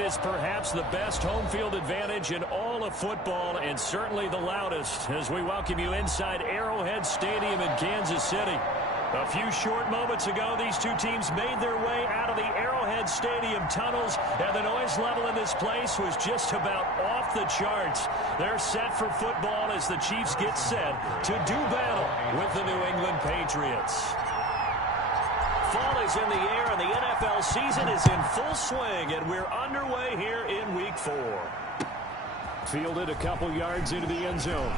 It is perhaps the best home field advantage in all of football, and certainly the loudest, as we welcome you inside Arrowhead Stadium in Kansas City. A few short moments ago, these two teams made their way out of the Arrowhead Stadium tunnels, and the noise level in this place was just about off the charts. They're set for football as the Chiefs get set to do battle with the New England Patriots. Fall is in the air, and the NFL season is in full swing, and we're underway here in Week 4. Fielded a couple yards into the end zone.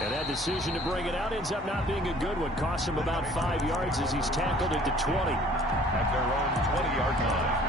And that decision to bring it out ends up not being a good one. Costs him about 5 yards as he's tackled at the 20. At their own 20-yard line.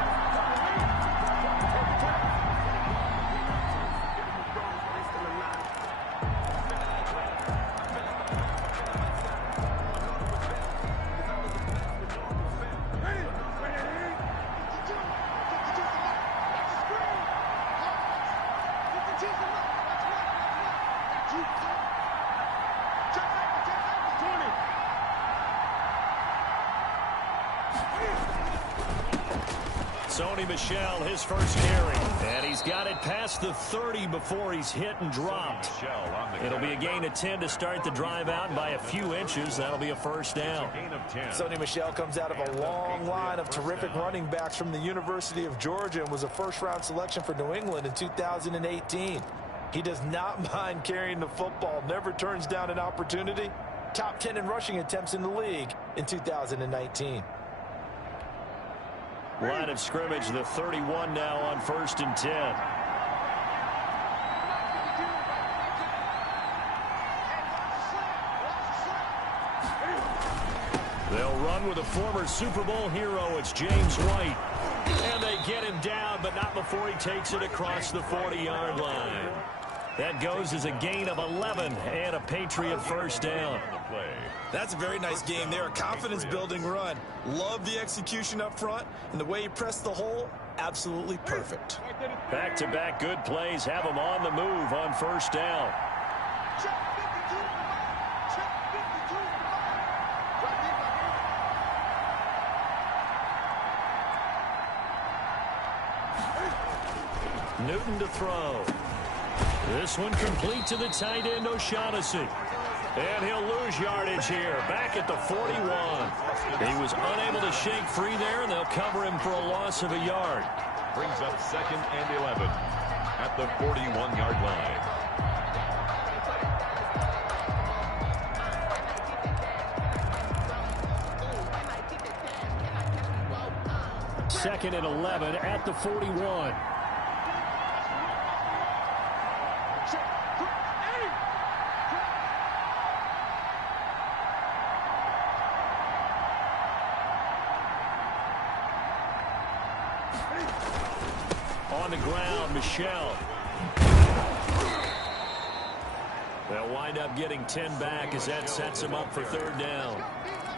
Michel, his first carry, and he's got it past the 30 before he's hit and dropped. It'll be a gain of 10 to start the drive out, and by a few inches, that'll be a first down. Sony Michel comes out of a long line of terrific running backs from the University of Georgia and was a first-round selection for New England in 2018. He does not mind carrying the football, never turns down an opportunity. Top 10 in rushing attempts in the league in 2019. Line of scrimmage, the 31 now on 1st and 10. They'll run with a former Super Bowl hero. It's James White. And they get him down, but not before he takes it across the 40-yard line. That goes as a gain of 11 and a Patriot first down. That's a very nice game there. A confidence-building run. Love the execution up front, and the way he pressed the hole, absolutely perfect. Back-to-back good plays have him on the move on first down. Newton to throw. This one complete to the tight end, O'Shaughnessy. And he'll lose yardage here, back at the 41. He was unable to shake free there, and they'll cover him for a loss of a yard. Brings up 2nd and 11 at the 41-yard line. 2nd and 11 at the 41. On the ground, Michel. They'll wind up getting 10 back as that sets him up for 3rd down.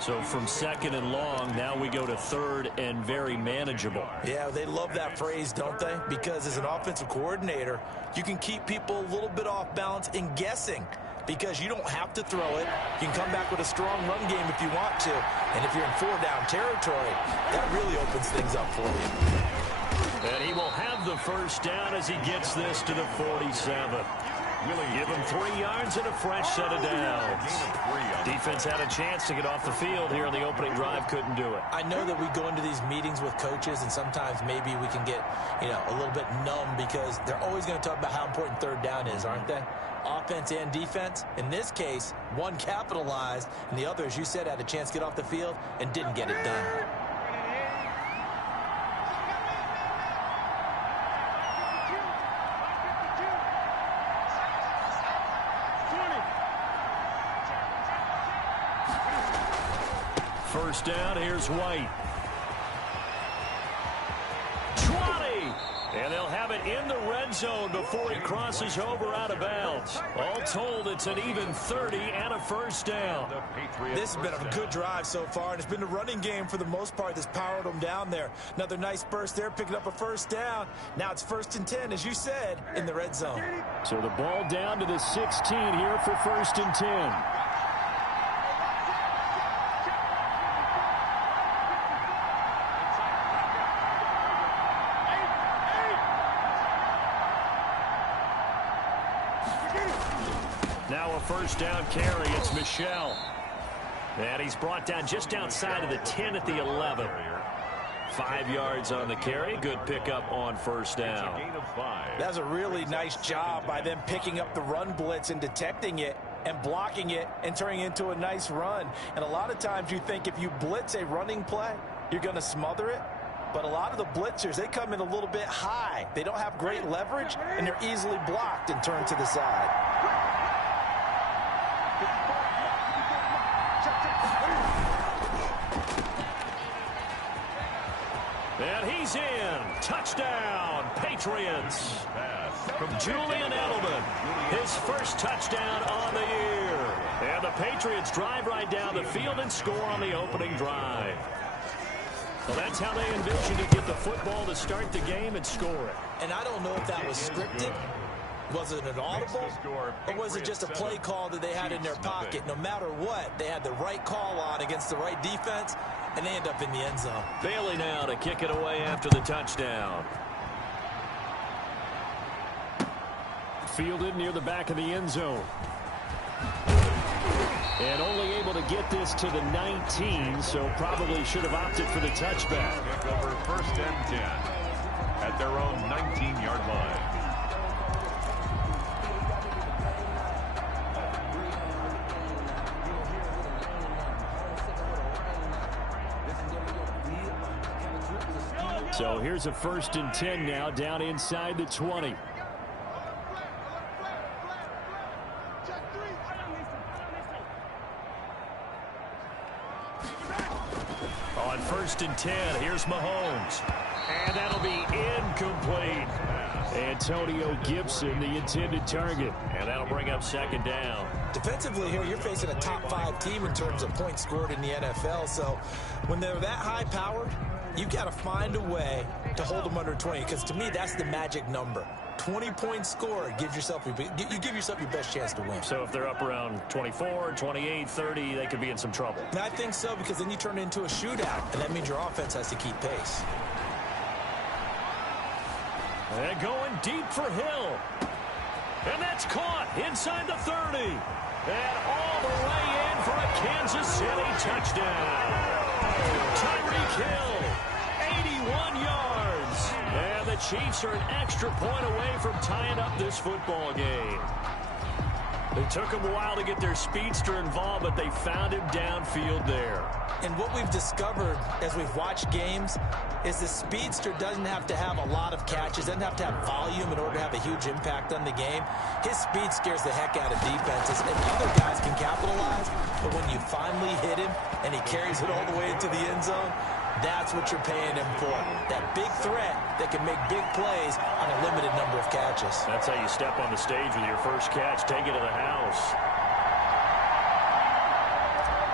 So from 2nd and long, now we go to 3rd and very manageable. Yeah, they love that phrase, don't they? Because as an offensive coordinator, you can keep people a little bit off balance and guessing. Because you don't have to throw it. You can come back with a strong run game if you want to. And if you're in 4-down territory, that really opens things up for you. And he will have the first down as he gets this to the 47. Give him 3 yards and a fresh set of downs. Defense had a chance to get off the field here on the opening drive, couldn't do it. I know that we go into these meetings with coaches, and sometimes maybe we can get, a little bit numb because they're always going to talk about how important 3rd down is, aren't they? Offense and defense. In this case, one capitalized, and the other, as you said, had a chance to get off the field and didn't get it done. First down, here's White. 20! And they'll have it in the red zone before he crosses over out of bounds. All told, it's an even 30 and a first down. This has been a good drive so far, and it's been the running game for the most part that's powered them down there. Another nice burst there, picking up a first down. Now it's 1st and 10, as you said, in the red zone. So the ball down to the 16 here for 1st and 10. first down carry. It's Michel. And he's brought down just outside of the 10 at the 11. 5 yards on the carry. Good pickup on first down. That's a really nice job by them picking up the run blitz and detecting it and blocking it and turning it into a nice run. And a lot of times you think if you blitz a running play, you're going to smother it. But a lot of the blitzers, they come in a little bit high. They don't have great leverage, and they're easily blocked and turned to the side. And he's in. Touchdown, Patriots. Julian Edelman, his first touchdown on the year. And the Patriots drive right down the field and score on the opening drive. Well, that's how they envision to get the football to start the game and score it. And I don't know if that was scripted. Was it an audible? Or was it just a play call that they had in their pocket? No matter what, they had the right call on against the right defense, and they end up in the end zone. Bailey now to kick it away after the touchdown. Fielded near the back of the end zone. And only able to get this to the 19, so probably should have opted for the touchback. Kick over first and 10 at their own 19-yard line. So here's a first and 10 now down inside the 20. On first and 10, here's Mahomes. And that'll be incomplete. Antonio Gibson, the intended target. And that'll bring up second down. Defensively here, you're facing a top-5 team in terms of points scored in the NFL. So when they're that high-powered, you got to find a way to hold them under 20, because to me, that's the magic number. 20 points scored, you give yourself your best chance to win. So if they're up around 24, 28, 30, they could be in some trouble. And I think so, because then you turn it into a shootout, and that means your offense has to keep pace. And going deep for Hill. And that's caught inside the 30. And all the way in for a Kansas City touchdown. Tyreek Hill, 81 yards. And the Chiefs are an extra point away from tying up this football game. It took them a while to get their speedster involved, but they found him downfield there. And what we've discovered as we've watched games is the speedster doesn't have to have a lot of catches, doesn't have to have volume in order to have a huge impact on the game. His speed scares the heck out of defenses, and other guys can capitalize. But when you finally hit him and he carries it all the way into the end zone, that's what you're paying him for. That big threat that can make big plays on a limited number of catches. That's how you step on the stage with your first catch. Take it to the house.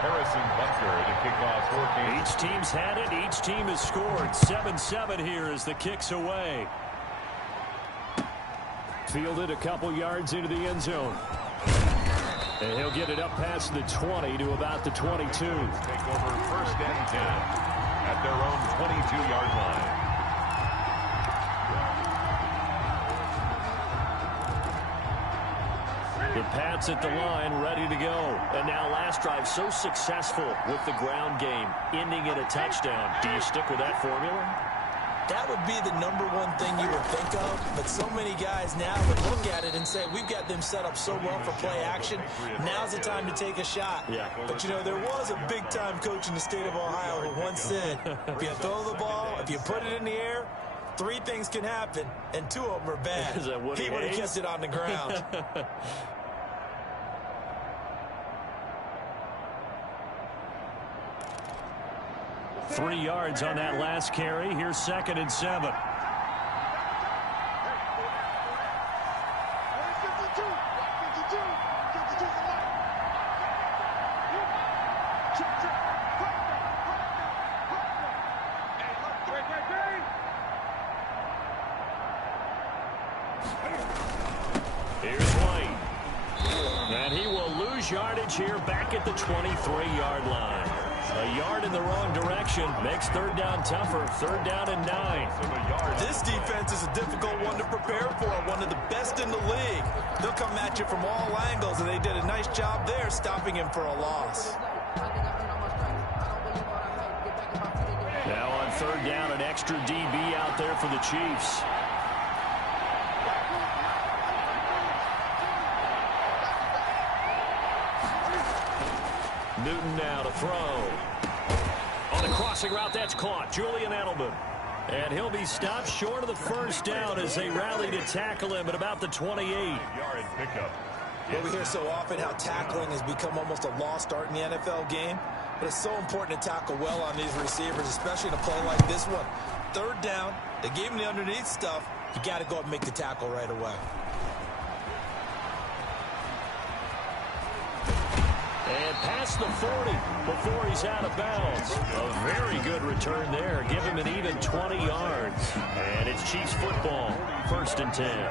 Harrison Butker to kick off for Kansas. Each team's had it. Each team has scored. 7-7 here as the kick's away. Fielded a couple yards into the end zone. And he'll get it up past the 20 to about the 22. Take over first and 10 at their own 22-yard line. The Pats at the line, ready to go. And now last drive so successful with the ground game, ending in a touchdown. Do you stick with that formula? That would be the number one thing you would think of, but so many guys now would look at it and say, we've got them set up so well for play action, now's the time to take a shot. Yeah. But, you know, there was a big-time coach in the state of Ohio who once said, if you throw the ball, if you put it in the air, 3 things can happen, and 2 of them are bad. Is that Woody He would have Hayes? kept it on the ground. 3 yards on that last carry. Here's 2nd and 7. Here's White. And he will lose yardage here back at the 23-yard line. A yard in the wrong direction makes third down tougher. Third down and 9. This defense is a difficult one to prepare for, one of the best in the league. They'll come at you from all angles, and they did a nice job there stopping him for a loss. Now on third down, an extra DB out there for the Chiefs. Newton now to throw. On the crossing route, that's caught. Julian Edelman. And he'll be stopped short of the first down as they rally to tackle him at about the 28-yard pickup. Well, we hear so often how tackling has become almost a lost art in the NFL game. But it's so important to tackle well on these receivers, especially in a play like this one. Third down, they gave him the underneath stuff. You got to go up and make the tackle right away. And past the 40 before he's out of bounds. A very good return there. Give him an even 20 yards. And it's Chiefs football. First and 10.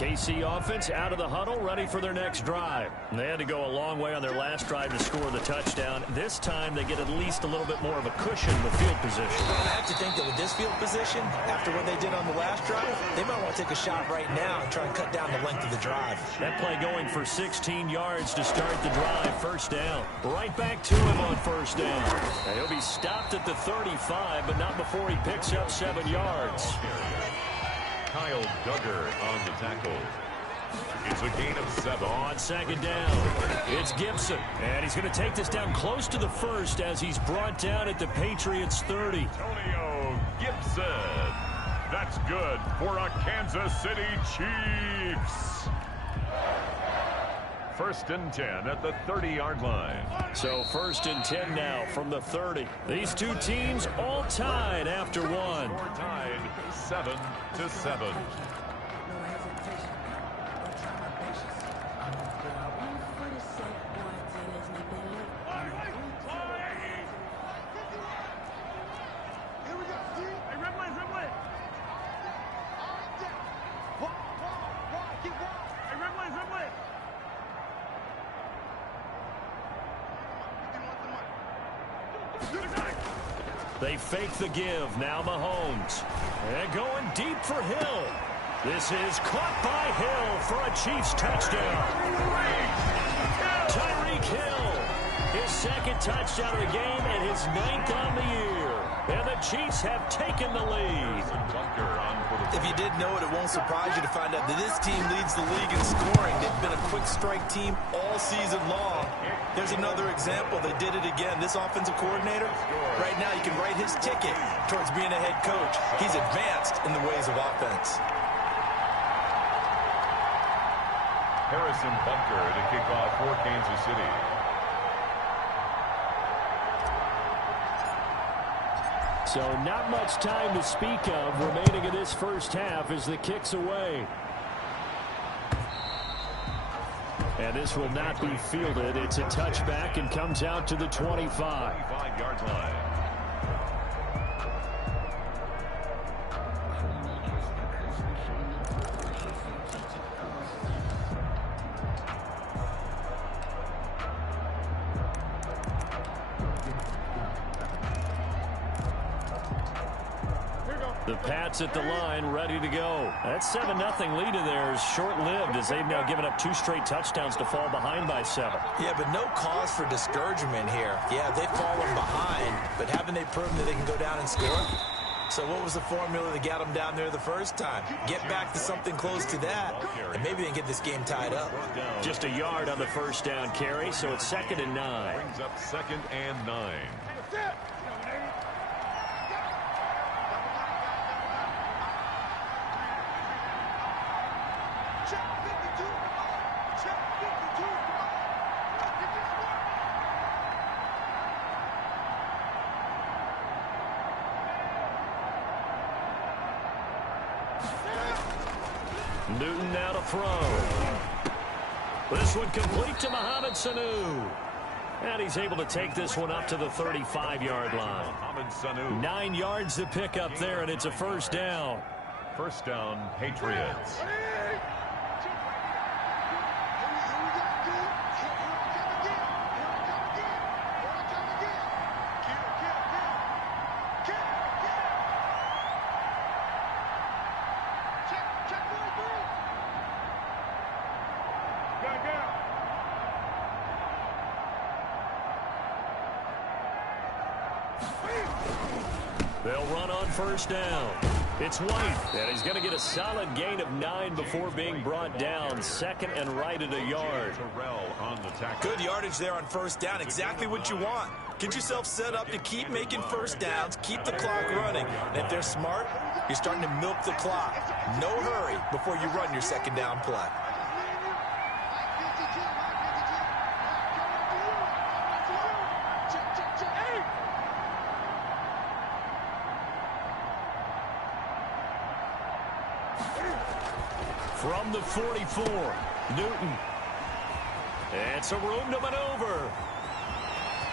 KC offense out of the huddle, ready for their next drive. They had to go a long way on their last drive to score the touchdown. This time they get at least a little bit more of a cushion with field position. I have to think that with this field position, after what they did on the last drive, they might want to take a shot right now and try and cut down the length of the drive. That play going for 16 yards to start the drive. First down. Right back to him on first down. Now he'll be stopped at the 35, but not before he picks up 7 yards. Kyle Duggar on the tackle. It's a gain of 7. On second down, it's Gibson. And he's going to take this down close to the first as he's brought down at the Patriots 30. Antonio Gibson. That's good for a Kansas City Chiefs. First and 10 at the 30-yard line. So first and 10 now from the 30. These two teams all tied after one. Score tied 7-7. They fake the give. Now Mahomes. And going deep for Hill. This is caught by Hill for a Chiefs touchdown. Tyreek Hill. His second touchdown of the game and his 9th on the year. And the Chiefs have taken the lead. If you didn't know it, it won't surprise you to find out that this team leads the league in scoring. They've been a quick strike team all season long. There's another example. They did it again. This offensive coordinator, right now you can write his ticket towards being a head coach. He's advanced in the ways of offense. Harrison Butker to kick off for Kansas City. So not much time to speak of remaining in this first half as the kick's away. And this will not be fielded. It's a touchback and comes out to the 25. 25-yard line. The Pats at the line, ready to go. That 7-0 lead of theirs is short-lived as they've now given up 2 straight touchdowns to fall behind by 7. Yeah, but no cause for discouragement here. Yeah, they've fallen behind, but haven't they proven that they can go down and score? So what was the formula that got them down there the first time? Get back to something close to that, and maybe they can get this game tied up. Just a yard on the first down carry, so it's 2nd and 9. Brings up 2nd and 9. Newton now to throw. This one complete to Mohamed Sanu. And he's able to take this one up to the 35-yard line. 9 yards to pick up there, and it's a first down. First down, Patriots. They'll run on first down. It's White, and he's going to get a solid gain of 9 before being brought down. Second and right at a yard. Good yardage there on first down. Exactly what you want. Get yourself set up to keep making first downs, keep the clock running. And if they're smart, you're starting to milk the clock. No hurry before you run your second down play. From the 44, Newton. It's a room to maneuver.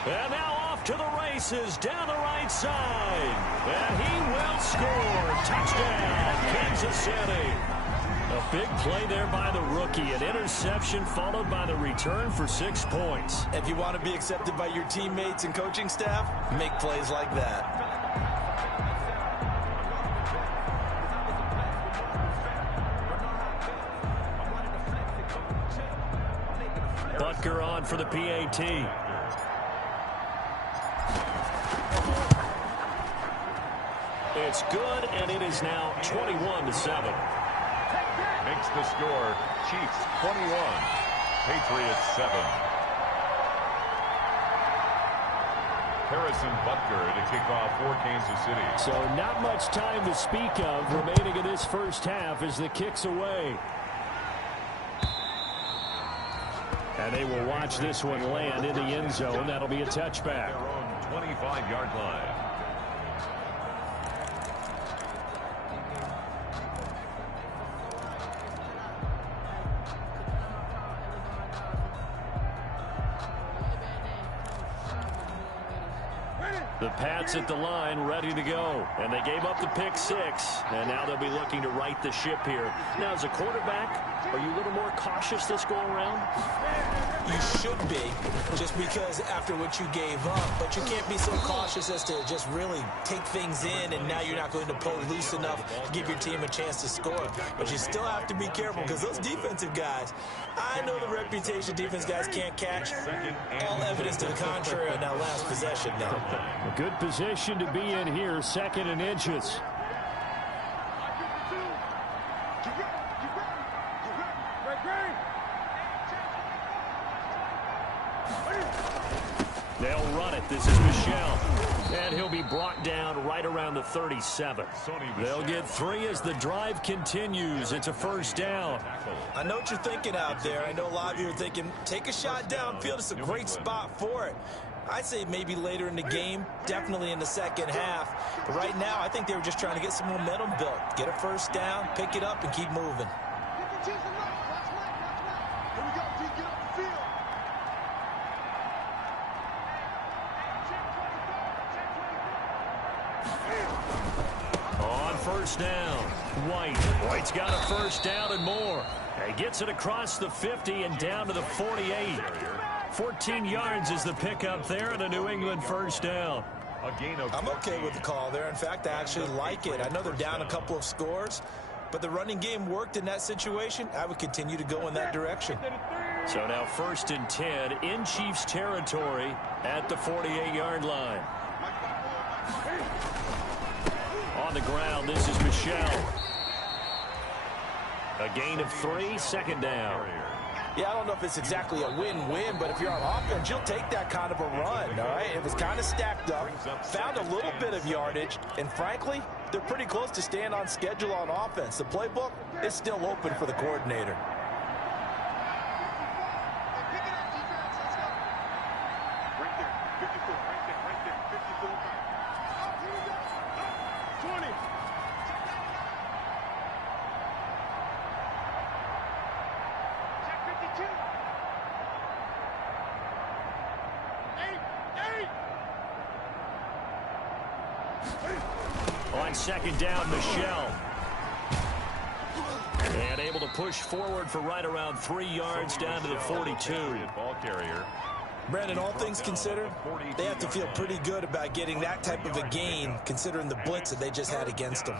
And now off to the races down the right side. And he will score. Touchdown, Kansas City. A big play there by the rookie. An interception followed by the return for 6 points. If you want to be accepted by your teammates and coaching staff, make plays like that. Butker on for the PAT. It's good, and it is now 21-7. Makes the score. Chiefs 21, Patriots 7. Harrison Butker to kick off for Kansas City. So not much time to speak of remaining in this first half as the kick's away. And they will watch this one land in the end zone. That'll be a touchback. Their own 25-yard line. The Pats at the line ready to go. And they gave up the pick 6. And now they'll be looking to right the ship here. Now, as a quarterback, are you a little more cautious this go around? You should be, just because after what you gave up. But you can't be so cautious as to just really take things in, and now you're not going to pull loose enough to give your team a chance to score. But you still have to be careful, because those defensive guys, I know the reputation defense guys can't catch. All evidence to the contrary on that last possession now. A good position to be in here, 2nd and inches. They'll run it. This is Michel. And he'll be brought down right around the 37. They'll get 3 as the drive continues. It's a first down. I know what you're thinking out there. I know a lot of you are thinking, take a shot downfield. It's a great spot for it. I'd say maybe later in the game, definitely in the second half. But right now, I think they were just trying to get some momentum built. Get a first down, pick it up, and keep moving. On first down, White's got a first down and more. He gets it across the 50 and down to the 48. 14 yards is the pickup there and a New England first down. I'm okay with the call there. In fact, I actually like it. I know they're down a couple of scores, but the running game worked in that situation. I would continue to go in that direction. So now 1st and 10 in Chiefs territory at the 48-yard line. On the ground, this is Michel. A gain of 3, 2nd down. Yeah, I don't know if it's exactly a win-win, but if you're on offense, you'll take that kind of a run, all right? It was kind of stacked up, found a little bit of yardage, and frankly, they're pretty close to staying on schedule on offense. The playbook is still open for the coordinator. On second down, Michelle. And able to push forward for right around 3 yards down to the 42. Ball carrier. Brandon, all things considered, they have to feel pretty good about getting that type of a gain, considering the blitz that they just had against them.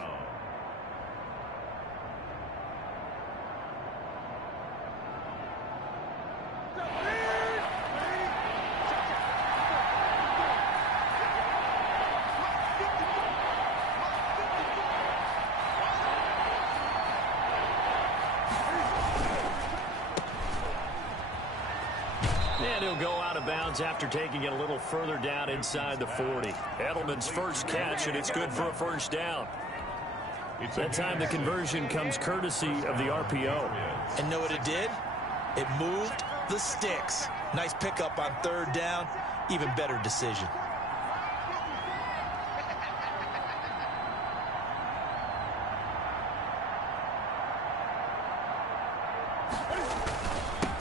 And he'll go out of bounds after taking it a little further down inside the 40. Edelman's first catch, and it's good for a first down. That time the conversion comes courtesy of the RPO. And know what it did? It moved the sticks. Nice pickup on third down. Even better decision.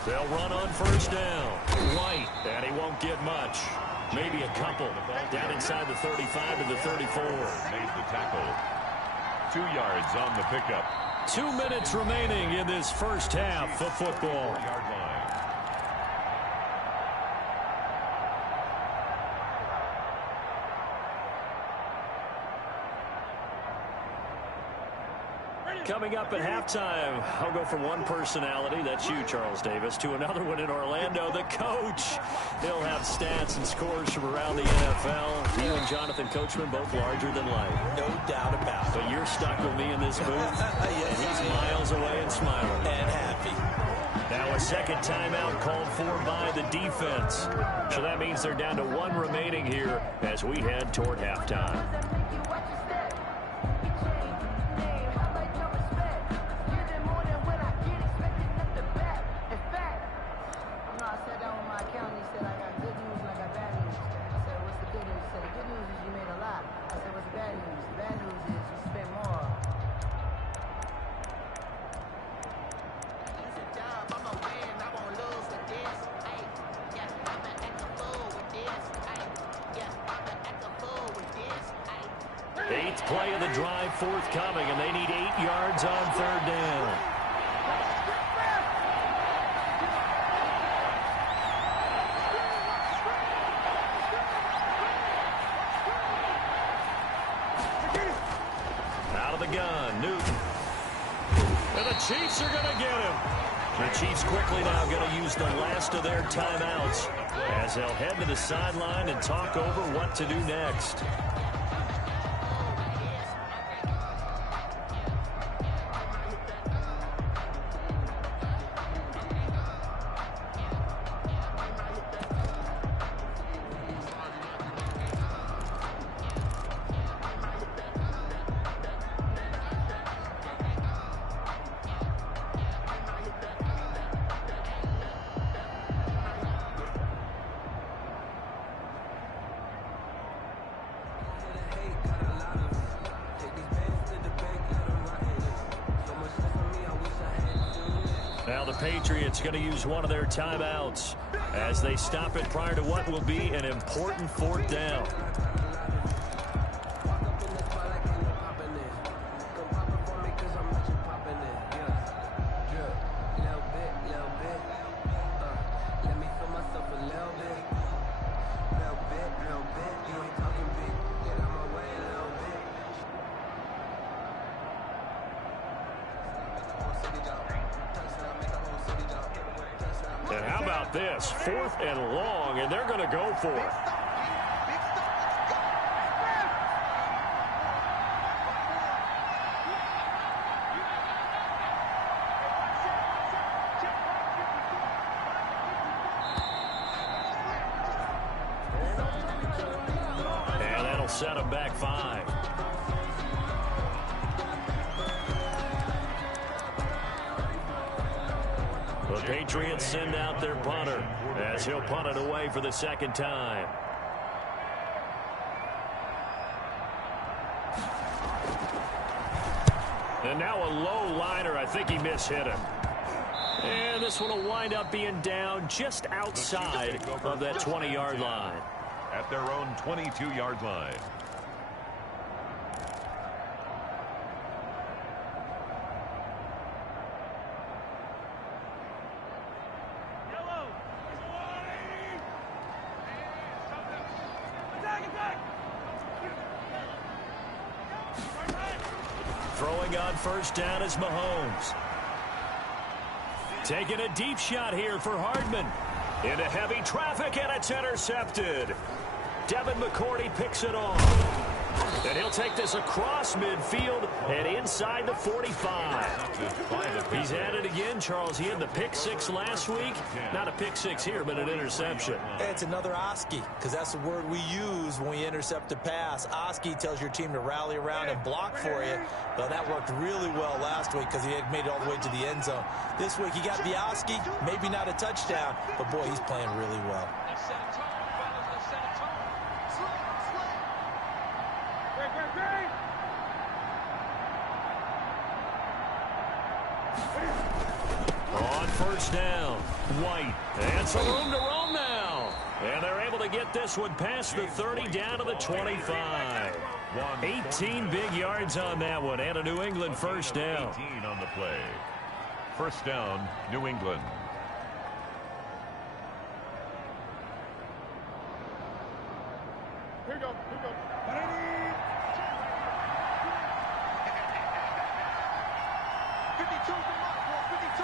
They'll run on first down. White, and he won't get much. Maybe a couple. Down inside the 35 to the 34. Made the tackle. 2 yards on the pickup. 2 minutes remaining in this first half of football. 4-yard line. Coming up at halftime, I'll go from one personality, that's you, Charles Davis, to another one in Orlando, the coach. He'll have stats and scores from around the NFL. You and Jonathan Coachman, both larger than life. No doubt about it. But you're stuck with me in this booth, Yes, and he's I am. miles away and smiling. And happy. Now a second timeout called for by the defense. So that means they're down to 1 remaining here as we head toward halftime. Eighth play of the drive forthcoming, and they need 8 yards on third down. Out of the gun, Newton. And the Chiefs are going to get him. The Chiefs quickly now going to use the last of their timeouts as they'll head to the sideline and talk over what to do next. Now the Patriots going to use one of their timeouts as they stop it prior to what will be an important fourth down. And how about this? 4th and long, and they're going to go for it. And that'll set them back 5. The Patriots send out their punter as he'll punt it away for the second time. And now a low liner. I think he mishit him. And this one will wind up being down just outside of that 20-yard line. At their own 22-yard line. Throwing on first down is Mahomes. Taking a deep shot here for Hardman. Into heavy traffic, and it's intercepted. Devin McCourty picks it off. And he'll take this across midfield and inside the 45. He's at it again, Charles. He had the pick six last week. Not a pick six here, but an interception. It's another Oski, because that's the word we use when we intercept a pass. Oski tells your team to rally around and block for you. Well, that worked really well last week because he had made it all the way to the end zone. This week he got the Oski, maybe not a touchdown, but boy, he's playing really well. On first down, White, and some room to roam now. And they're able to get this one past the 30 down to the 25. 18 big yards on that one, and a New England first down. 18 on the play. First down, New England. Here we go. 52, come on, 52.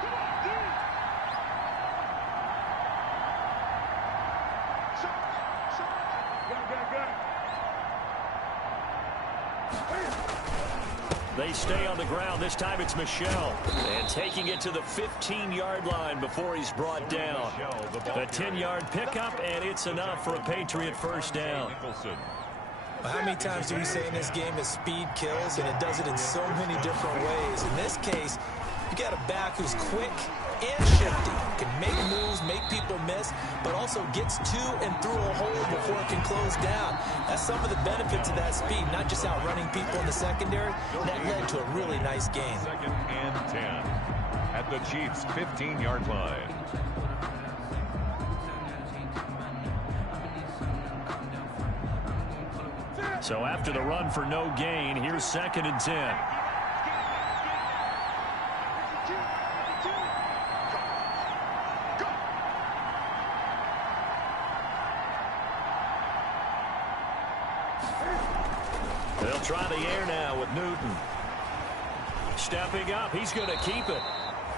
Come on, D. They stay on the ground. This time it's Michel. And taking it to the 15-yard line before he's brought down. A 10-yard pickup, and it's enough for a Patriot first down. How many times do we say in this game that speed kills, and it does it in so many different ways? In this case, you got a back who's quick and shifty, can make moves, make people miss, but also gets to and through a hole before it can close down. That's some of the benefits of that speed, not just outrunning people in the secondary. That led to a really nice game. 2nd and 10 at the Chiefs' 15-yard line. So after the run for no gain, here's 2nd and 10. They'll try the air now with Newton. Stepping up, he's going to keep it.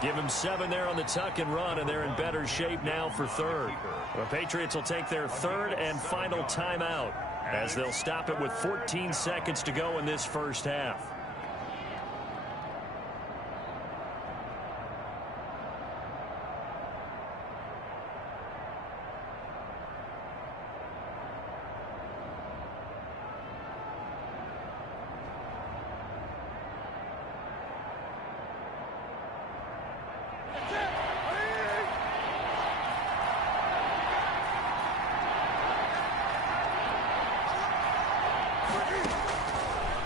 Give him 7 there on the tuck and run, and they're in better shape now for 3rd. The Patriots will take their 3rd and final timeout, as they'll stop it with 14 seconds to go in this first half.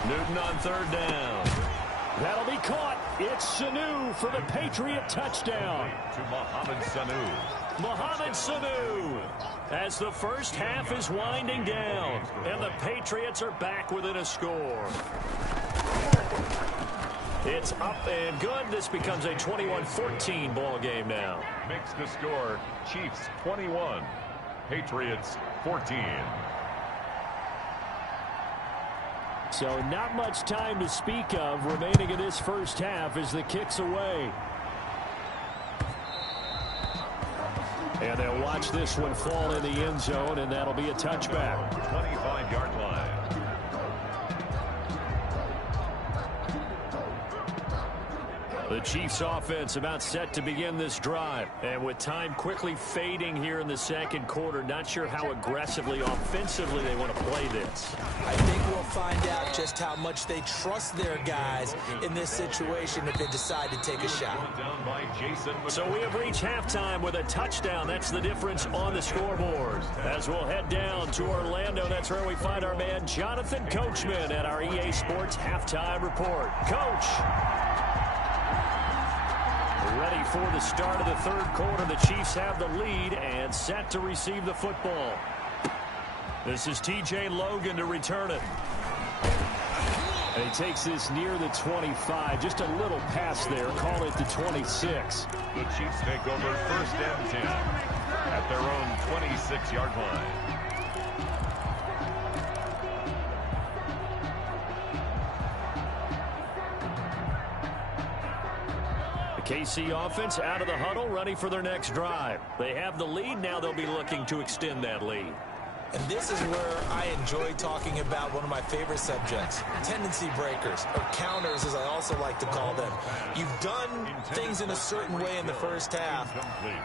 Newton on 3rd down. That'll be caught. It's Sanu for the Patriot touchdown. To Mohamed Sanu. Mohamed Sanu, as the first half is winding down, and the Patriots are back within a score. It's up and good. This becomes a 21-14 ball game now. Makes the score Chiefs 21, Patriots 14. So not much time to speak of remaining in this first half as the kick's away. And they'll watch this one fall in the end zone, and that'll be a touchback. 25-yard line. The Chiefs offense about set to begin this drive. And with time quickly fading here in the second quarter, not sure how aggressively, offensively they want to play this. I think we'll find out just how much they trust their guys in this situation if they decide to take a shot. So we have reached halftime with a touchdown. That's the difference on the scoreboard. As we'll head down to Orlando, that's where we find our man Jonathan Coachman at our EA Sports Halftime Report. Coach. Ready for the start of the 3rd quarter. The Chiefs have the lead and set to receive the football. This is TJ Logan to return it. And he takes this near the 25. Just a little pass there. Call it the 26. The Chiefs take over 1st and 10 at their own 26-yard line. KC offense out of the huddle, ready for their next drive. They have the lead. Now they'll be looking to extend that lead. And this is where I enjoy talking about one of my favorite subjects, tendency breakers, or counters as I also like to call them. You've done things in a certain way in the first half,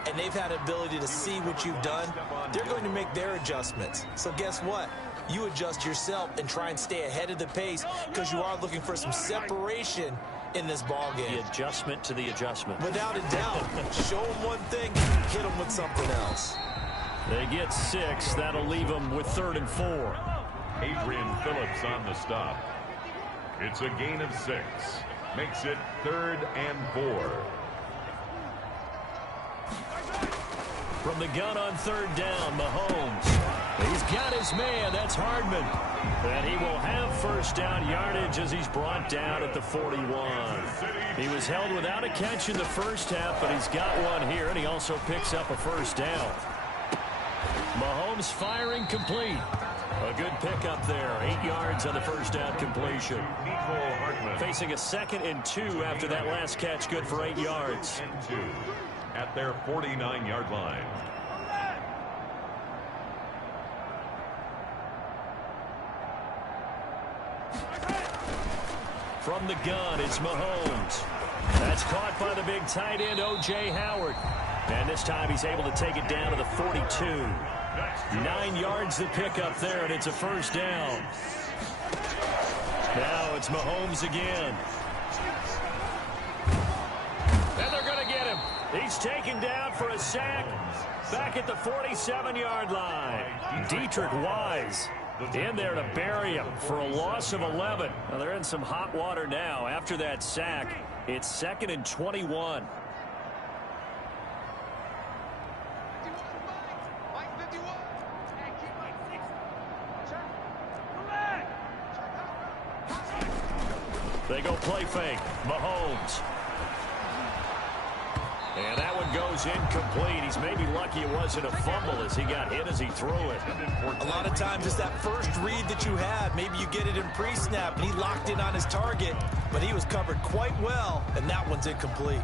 and they've had ability to see what you've done. They're going to make their adjustments. So guess what? You adjust yourself and try and stay ahead of the pace because you are looking for some separation in this ball game. The adjustment to the adjustment. Without a doubt. Show them one thing, hit them with something else. They get 6. That'll leave them with 3rd and 4. Adrian Phillips on the stop. It's a gain of 6. Makes it 3rd and 4. From the gun on 3rd down, Mahomes. He's got his man. That's Hardman. And he will have first down yardage as he's brought down at the 41. He was held without a catch in the first half, but he's got one here, and he also picks up a first down. Mahomes firing complete. A good pickup there. 8 yards on the first down completion. Facing a 2nd and 2 after that last catch. Good for 8 yards. At their 49-yard line. From the gun, it's Mahomes. That's caught by the big tight end, O.J. Howard. And this time he's able to take it down to the 42. 9 yards to pick up there, and it's a first down. Now it's Mahomes again. And they're going to get him. He's taken down for a sack back at the 47-yard line. Dietrich Wise in there to bury him for a loss of 11. Well, they're in some hot water now. After that sack, it's 2nd and 21. They go play fake. Mahomes. And that one goes incomplete. He's maybe lucky it wasn't a fumble as he got hit as he threw it. A lot of times it's that first read that you have. Maybe you get it in pre-snap, and he locked in on his target, but he was covered quite well, and that one's incomplete.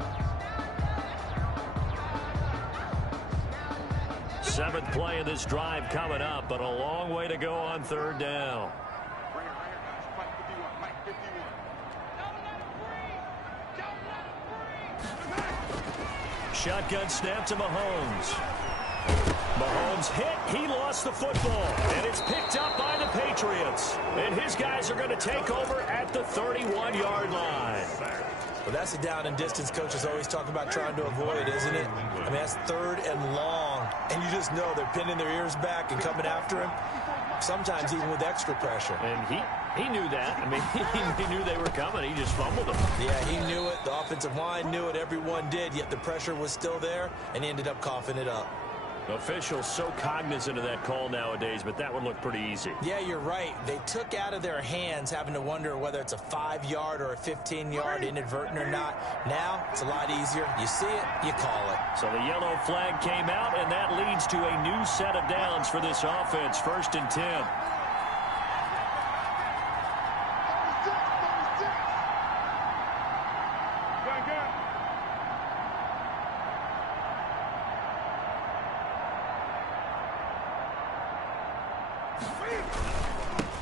7th play of this drive coming up, but a long way to go on 3rd down. Shotgun snap to Mahomes. Mahomes hit. He lost the football. And it's picked up by the Patriots. And his guys are going to take over at the 31-yard line. Well, that's a down and distance coaches always talk about trying to avoid, isn't it? I mean, that's 3rd and long. And you just know they're pinning their ears back and coming after him. Sometimes even with extra pressure. And he knew that. I mean, he knew they were coming. He just fumbled them. Yeah, he knew it. The offensive line knew it. Everyone did. Yet the pressure was still there, and he ended up coughing it up. Officials so cognizant of that call nowadays, but that one looked pretty easy. Yeah, you're right. They took out of their hands having to wonder whether it's a 5-yard or a 15-yard inadvertent or not. Now, it's a lot easier. You see it, you call it. So the yellow flag came out, and that leads to a new set of downs for this offense. 1st and 10.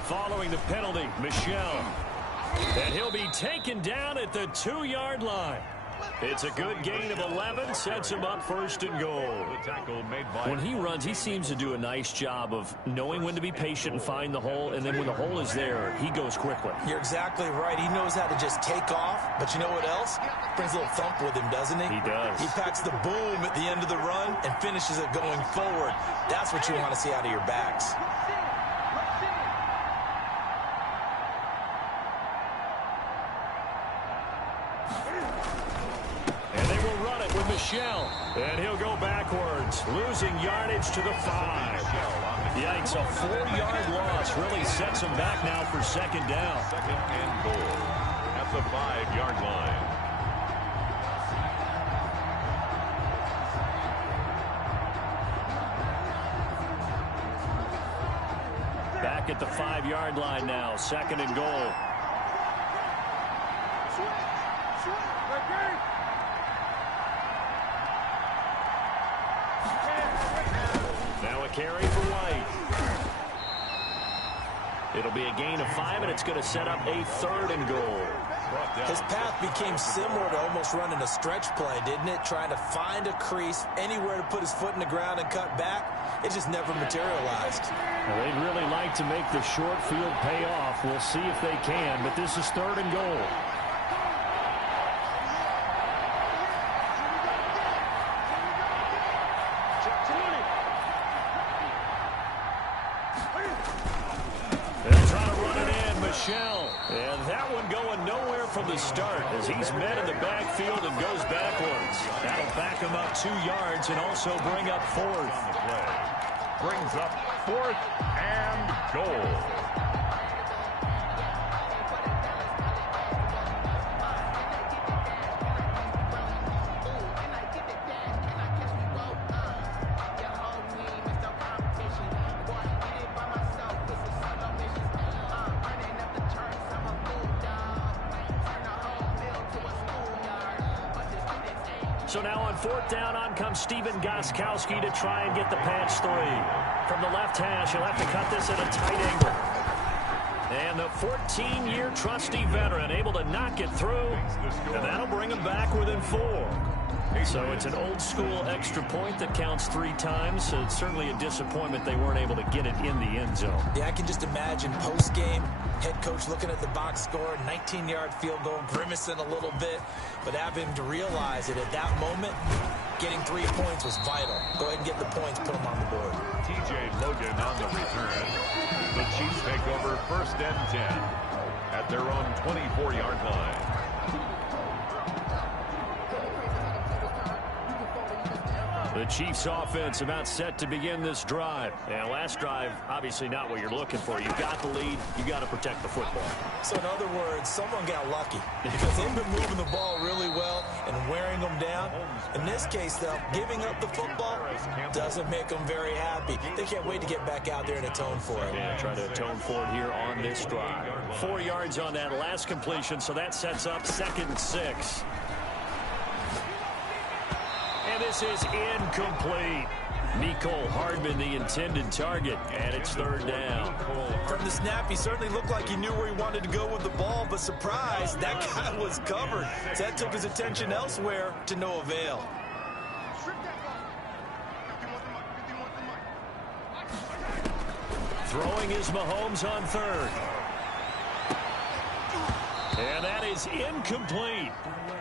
Following the penalty, Michel. And he'll be taken down at the 2-yard line. It's a good gain of 11, sets him up 1st and goal. When he runs, he seems to do a nice job of knowing when to be patient and find the hole, and then when the hole is there, he goes quickly. You're exactly right. He knows how to just take off, but you know what else? Brings a little thump with him, doesn't he? He does. He packs the boom at the end of the run and finishes it going forward. That's what you want to see out of your backs. Michel, and he'll go backwards, losing yardage to the 5. Yikes, a 4-yard loss really sets him back now for 2nd down. 2nd and goal at the 5-yard line. Back at the 5-yard line now, 2nd and goal. Now a carry for White. It'll be a gain of 5, and it's going to set up a 3rd and goal. His path became similar to almost running a stretch play, didn't it? Trying to find a crease, anywhere to put his foot in the ground and cut back. It just never materialized. Well, they'd really like to make the short field pay off. We'll see if they can, but this is 3rd and goal. And that one going nowhere from the start as he's met in the backfield and goes backwards. That'll back him up 2 yards and also bring up 4th. Brings up 4th and goal. So now on 4th down, on comes Stephen Gostkowski to try and get the patch 3. From the left hash, he'll have to cut this at a tight angle. And the 14-year trusty veteran able to knock it through, and that'll bring him back within 4. So it's an old-school extra point that counts 3 times. So it's certainly a disappointment they weren't able to get it in the end zone. Yeah, I can just imagine post-game, head coach looking at the box score, 19-yard field goal, grimacing a little bit, but have him to realize that at that moment, getting 3 points was vital. Go ahead and get the points, put them on the board. TJ Logan on the return. The Chiefs take over 1st and 10 at their own 24-yard line. The Chiefs offense about set to begin this drive. And last drive, obviously not what you're looking for. You've got the lead. You got to protect the football. So in other words, someone got lucky because they've been moving the ball really well and wearing them down. In this case, though, giving up the football doesn't make them very happy. They can't wait to get back out there and atone for it. Yeah, try to atone for it here on this drive. 4 yards on that last completion, so that sets up 2nd and 6. And this is incomplete. Nicole Hardman, the intended target, and it's 3rd down. From the snap, he certainly looked like he knew where he wanted to go with the ball, but surprise, that guy was covered. So that took his attention elsewhere to no avail. Throwing is Mahomes on 3rd. And that is incomplete.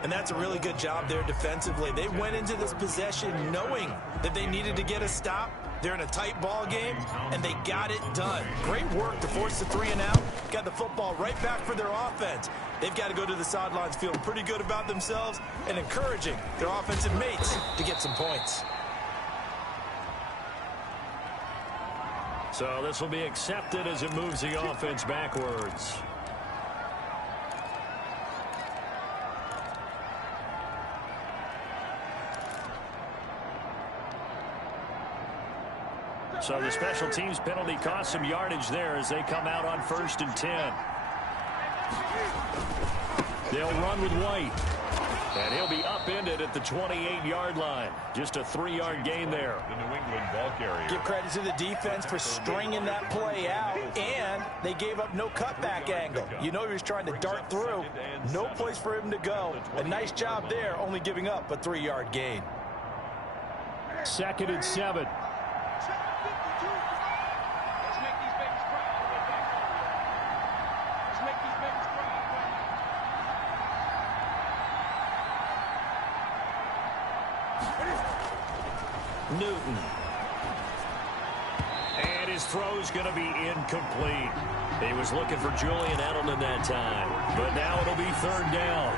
And that's a really good job there defensively. They went into this possession knowing that they needed to get a stop. They're in a tight ball game, and they got it done. Great work to force the 3 and out. Got the football right back for their offense. They've got to go to the sidelines feeling pretty good about themselves and encouraging their offensive mates to get some points. So this will be accepted as it moves the offense backwards. So the special teams penalty cost some yardage there as they come out on 1st and 10. They'll run with White. And he'll be upended at the 28-yard line. Just a 3-yard gain there. The New England ball carrier. Give credit to the defense for stringing that play out, and they gave up no cutback angle. You know he was trying to dart through. No place for him to go. A nice job there, only giving up a 3-yard gain. 2nd and 7. Newton. And his throw's going to be incomplete. He was looking for Julian Edelman that time, but now it'll be 3rd down.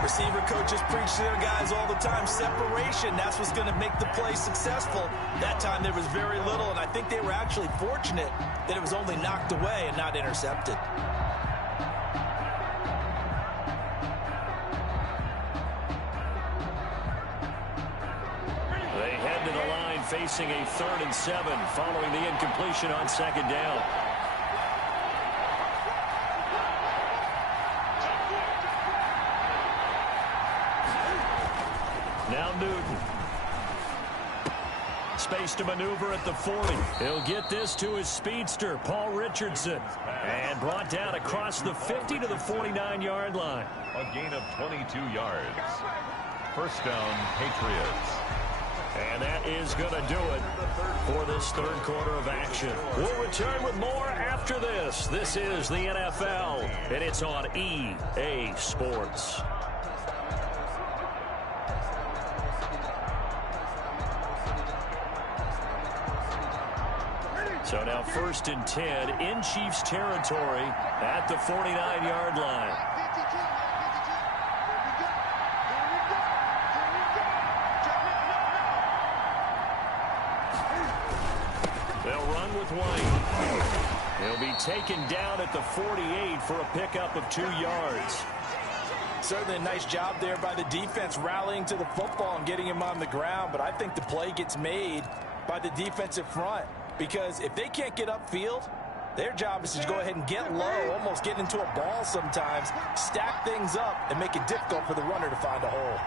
Receiver coaches preach to their guys all the time. Separation, that's what's going to make the play successful. That time there was very little, and I think they were actually fortunate that it was only knocked away and not intercepted. Facing a 3rd and 7 following the incompletion on 2nd down. Now Newton. space to maneuver at the 40. He'll get this to his speedster, Paul Richardson. And brought down across the 50 to the 49-yard line. A gain of 22 yards. First down, Patriots. And that is going to do it for this third quarter of action. We'll return with more after this. This is the NFL, and it's on EA Sports. So now 1st and 10 in Chiefs territory at the 49-yard line. They'll run with White. He'll be taken down at the 48 for a pickup of 2 yards. Certainly a nice job there by the defense rallying to the football and getting him on the ground, but I think the play gets made by the defensive front. Because if they can't get upfield, their job is to go ahead and get low, almost get into a ball sometimes, stack things up, and make it difficult for the runner to find a hole.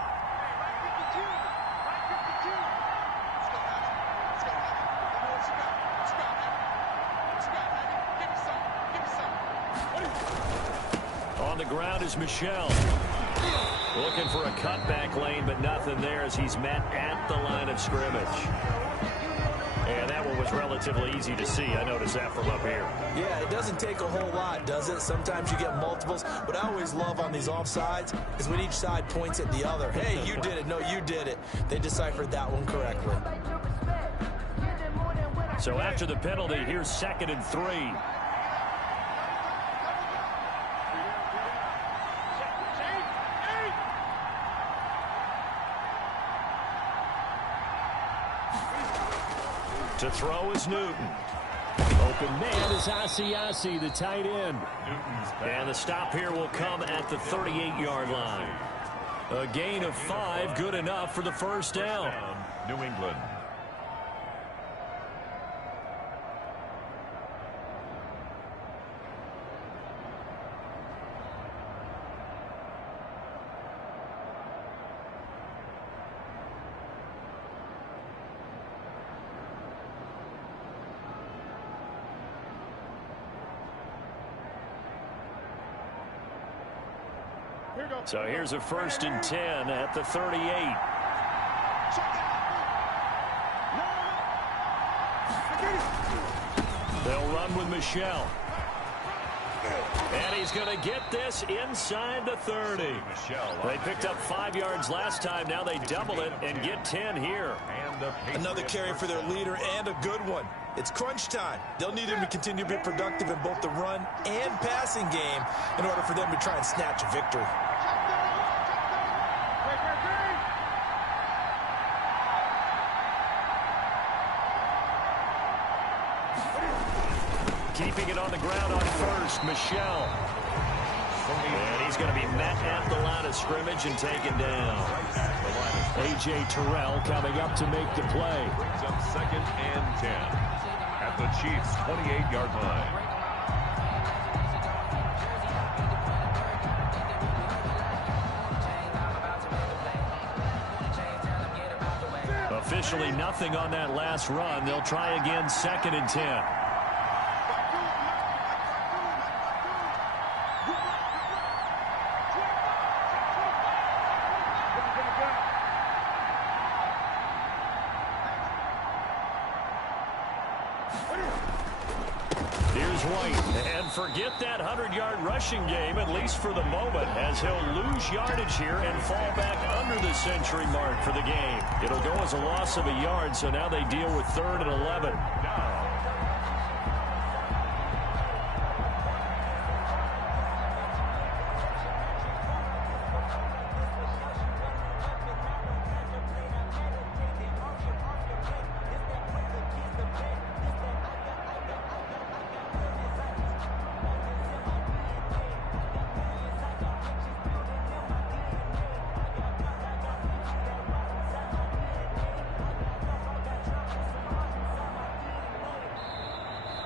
On the ground is Michel. Looking for a cutback lane, but nothing there as he's met at the line of scrimmage. And that one was relatively easy to see. I noticed that from up here. Yeah, it doesn't take a whole lot, does it? Sometimes you get multiples, but I always love on these offsides is when each side points at the other. Hey, you did it. No, you did it. They deciphered that one correctly. So after the penalty, here's 2nd and 3. To throw is Newton. Open man is Asiasi, the tight end. And the stop here will come at the 38-yard line. A gain of 5, good enough for the first down. New England. So here's a 1st and 10 at the 38. They'll run with Michel. And he's going to get this inside the 30. They picked up 5 yards last time. Now they double it and get 10 here. Another carry for their leader and a good one. It's crunch time. They'll need him to continue to be productive in both the run and passing game in order for them to try and snatch a victory. Keeping it on the ground on 1st, Michel. And he's going to be met at the line of scrimmage and taken down. A.J. Terrell coming up to make the play. Brings up 2nd and 10 at the Chiefs' 28-yard line. Officially nothing on that last run. They'll try again 2nd and 10. Here's White, and forget that 100-yard rushing game, at least for the moment, as he'll lose yardage here and fall back under the century mark for the game. It'll go as a loss of a yard, so now they deal with 3rd and 11.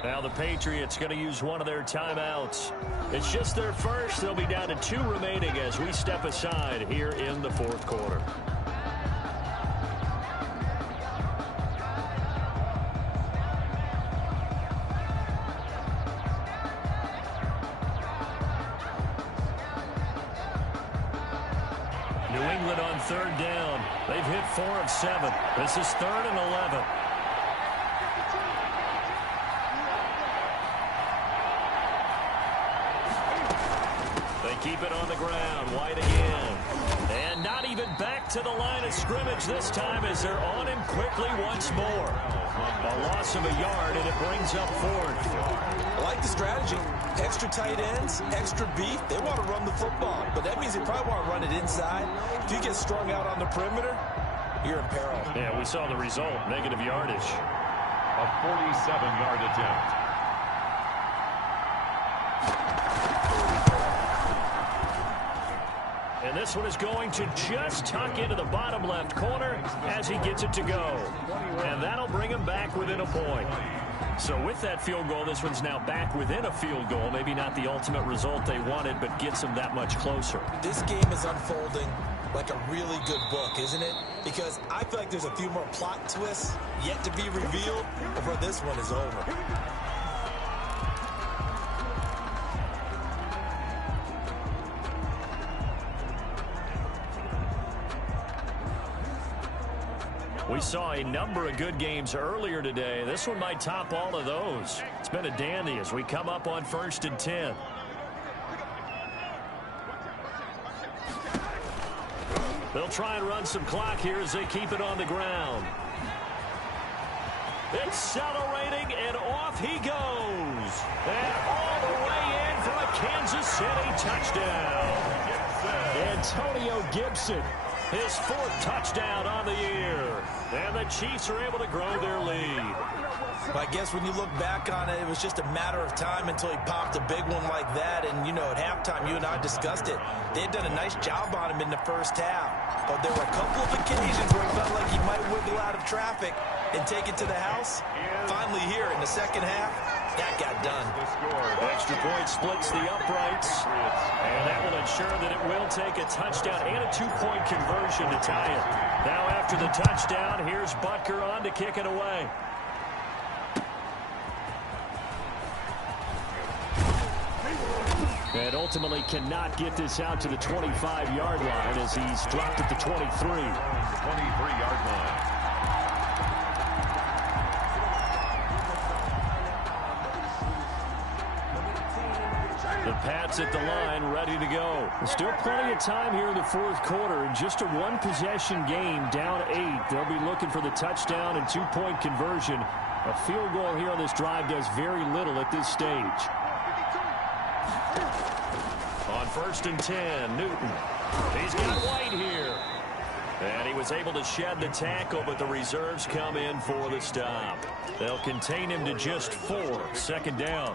Now the Patriots going to use one of their timeouts. It's just their first. They'll be down to 2 remaining as we step aside here in the 4th quarter. New England on third down. They've hit 4 of 7. This is 3rd and 11. They keep it on the ground. White again. And not even back to the line of scrimmage this time as they're on him quickly once more. A loss of a yard, and it brings up 4th. I like the strategy. Extra tight ends, extra beef. They want to run the football, but that means they probably want to run it inside. If you get strung out on the perimeter, you're in peril. Yeah, we saw the result. Negative yardage. A 47-yard attempt. And this one is going to just tuck into the bottom left corner as he gets it to go. And that'll bring him back within a point. So with that field goal, this one's now back within a field goal. Maybe not the ultimate result they wanted, but gets them that much closer. This game is unfolding like a really good book, isn't it? Because I feel like there's a few more plot twists yet to be revealed before this one is over. We saw a number of good games earlier today. This one might top all of those. It's been a dandy as we come up on 1st and 10. They'll try and run some clock here as they keep it on the ground. Accelerating, and off he goes. And all the way in for a Kansas City touchdown. Antonio Gibson, his 4th touchdown on the year. And the Chiefs are able to grow their lead. I guess when you look back on it, it was just a matter of time until he popped a big one like that. And, you know, at halftime, you and I discussed it. They had done a nice job on him in the first half. But there were a couple of occasions where it felt like he might wiggle out of traffic and take it to the house. Finally here in the second half, that got done. Extra point splits the uprights. And that will ensure that it will take a touchdown and a 2-point conversion to tie it. Now after the touchdown, here's Butker on to kick it away. And ultimately cannot get this out to the 25-yard line as he's dropped at the 23. 23-yard line. The Pats at the line, ready to go. Still plenty of time here in the 4th quarter. In just a 1-possession game, down 8. They'll be looking for the touchdown and 2-point conversion. A field goal here on this drive does very little at this stage. On 1st and 10, Newton. He's got White here. And he was able to shed the tackle, but the reserves come in for the stop. They'll contain him to just 4. 2nd down.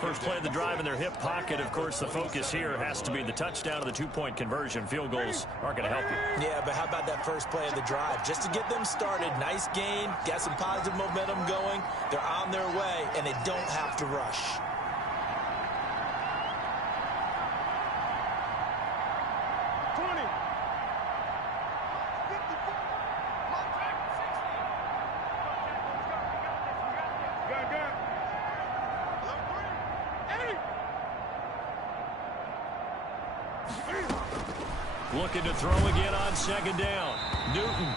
First play of the drive in their hip pocket. Of course, the focus here has to be the touchdown and the 2-point conversion. Field goals aren't going to help you. Yeah, but how about that first play of the drive? Just to get them started, nice gain, got some positive momentum going. They're on their way, and they don't have to rush. Looking to throw again on 2nd down. Newton.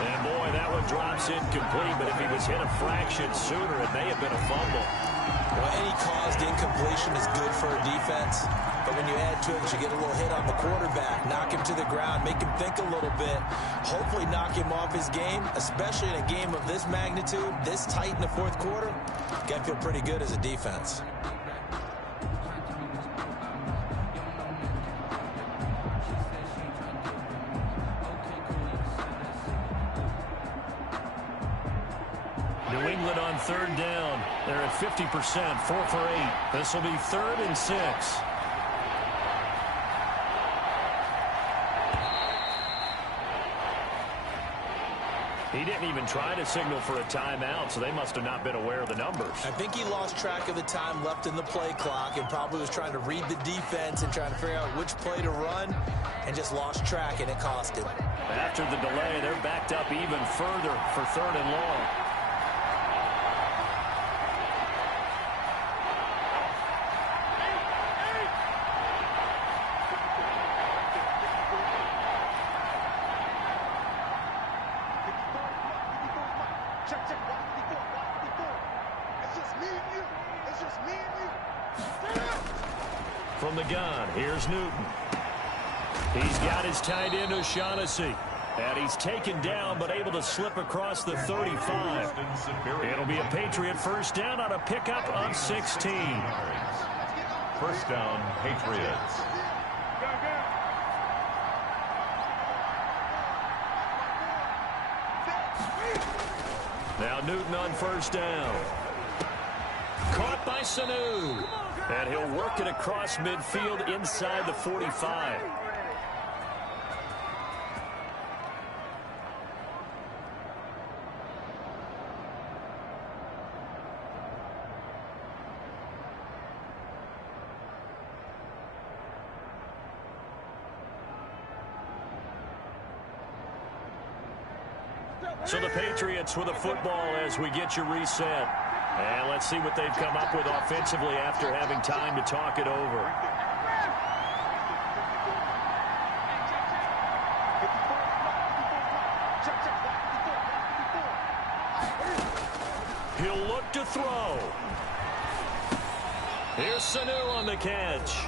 And boy, that one drops incomplete, but if he was hit a fraction sooner, it may have been a fumble. Well, any caused incompletion is good for a defense, but when you add to it, you get a little hit on the quarterback, knock him to the ground, make him think a little bit, hopefully knock him off his game, especially in a game of this magnitude, this tight in the 4th quarter. Got to feel pretty good as a defense. New England on 3rd down. They're at 50%, 4 for 8. This will be 3rd and 6. He didn't even try to signal for a timeout, so they must have not been aware of the numbers. I think he lost track of the time left in the play clock and probably was trying to read the defense and trying to figure out which play to run and just lost track, and it cost him. After the delay, they're backed up even further for 3rd and long. From the gun, here's Newton. He's got his tight end O'Shaughnessy. And he's taken down, but able to slip across the 35. It'll be a Patriot first down on a pickup of 16. First down, Patriots. Now Newton on first down. Caught by Sanu. And he'll work it across midfield inside the 45. So the Patriots with a football as we get you reset. And let's see what they've come up with offensively after having time to talk it over. He'll look to throw. Here's Sanu on the catch.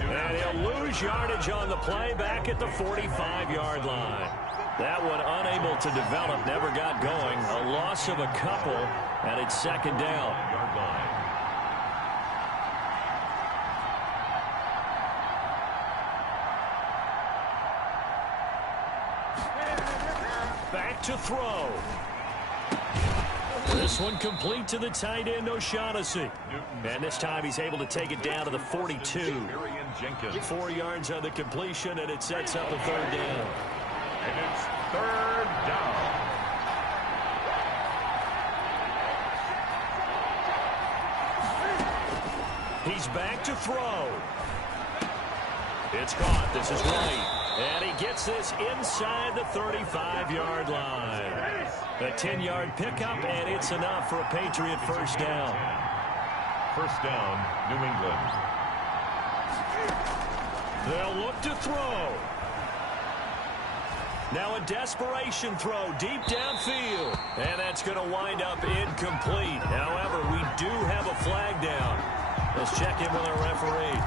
And he'll lose yardage on the play back at the 45-yard line. That one unable to develop, never got going. A loss of a couple, and it's second down. Back to throw. This one complete to the tight end O'Shaughnessy. And this time he's able to take it down to the 42. 4 yards on the completion, and it sets up a third down. And it's third down. He's back to throw. It's caught. This is White. And he gets this inside the 35-yard line. A 10-yard pickup, and it's enough for a Patriot first down. First down, New England. They'll look to throw. Now a desperation throw deep downfield. And that's going to wind up incomplete. However, we do have a flag down. Let's check in with our referee.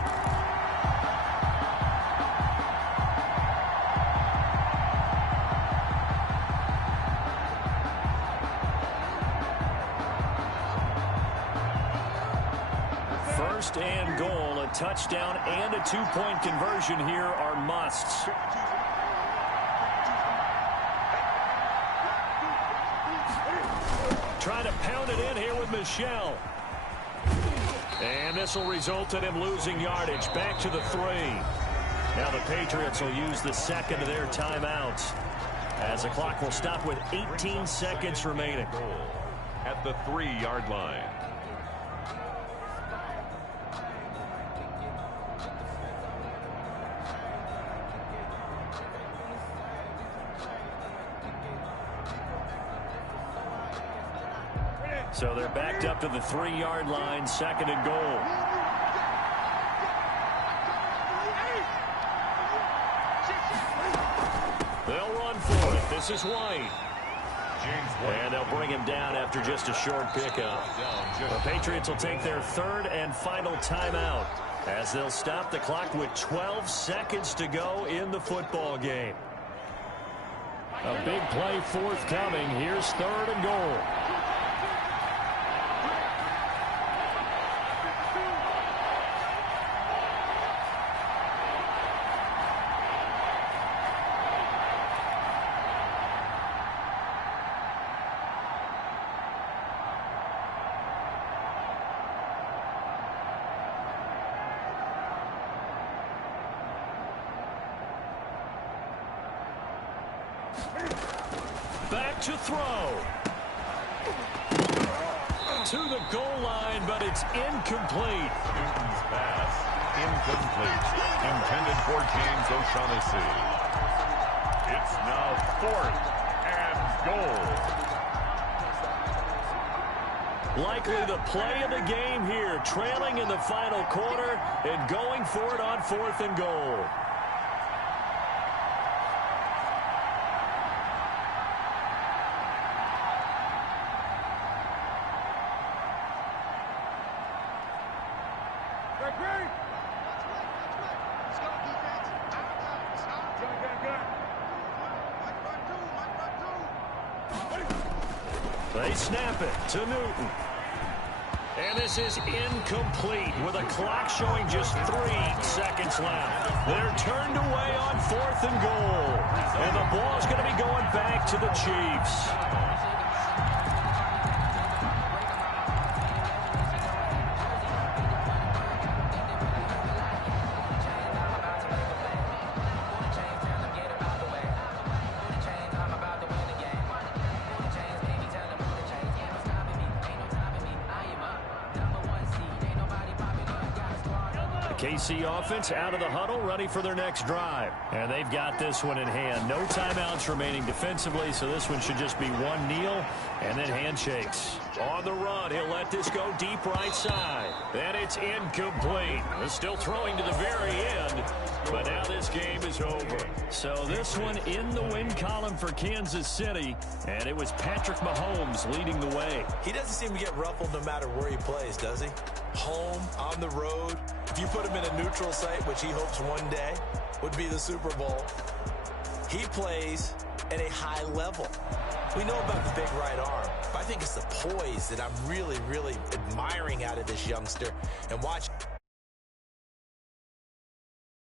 First and goal, a touchdown and a two-point conversion here are musts. Trying to pound it in here with Michel. And this will result in him losing yardage back to the 3. Now the Patriots will use the second of their timeouts as the clock will stop with 18 seconds remaining. At the 3-yard line. So they're backed up to the 3-yard line, second and goal. They'll run for it. This is White. And they'll bring him down after just a short pickup. The Patriots will take their third and final timeout as they'll stop the clock with 12 seconds to go in the football game. A big play forthcoming. Here's third and goal. Back to throw. To the goal line, but it's incomplete. Newton's pass, incomplete. Intended for James O'Shaughnessy. It's now 4th and goal. Likely the play of the game here, trailing in the final quarter and going for it on 4th and goal. They snap it to Newton. And this is incomplete with a clock showing just 3 seconds left. They're turned away on 4th and goal. And the ball's going to be going back to the Chiefs. KC offense out of the huddle, ready for their next drive. And they've got this one in hand. No timeouts remaining defensively, so this one should just be one kneel and then handshakes. On the run, he'll let this go deep right side. And it's incomplete. They're still throwing to the very end, but now this game is over. So this one in the win column for Kansas City, and it was Patrick Mahomes leading the way. He doesn't seem to get ruffled no matter where he plays, does he? Home, on the road. If you put him in a neutral site, which he hopes one day would be the Super Bowl, he plays at a high level. We know about the big right arm, but I think it's the poise that I'm really, really admiring out of this youngster. And watch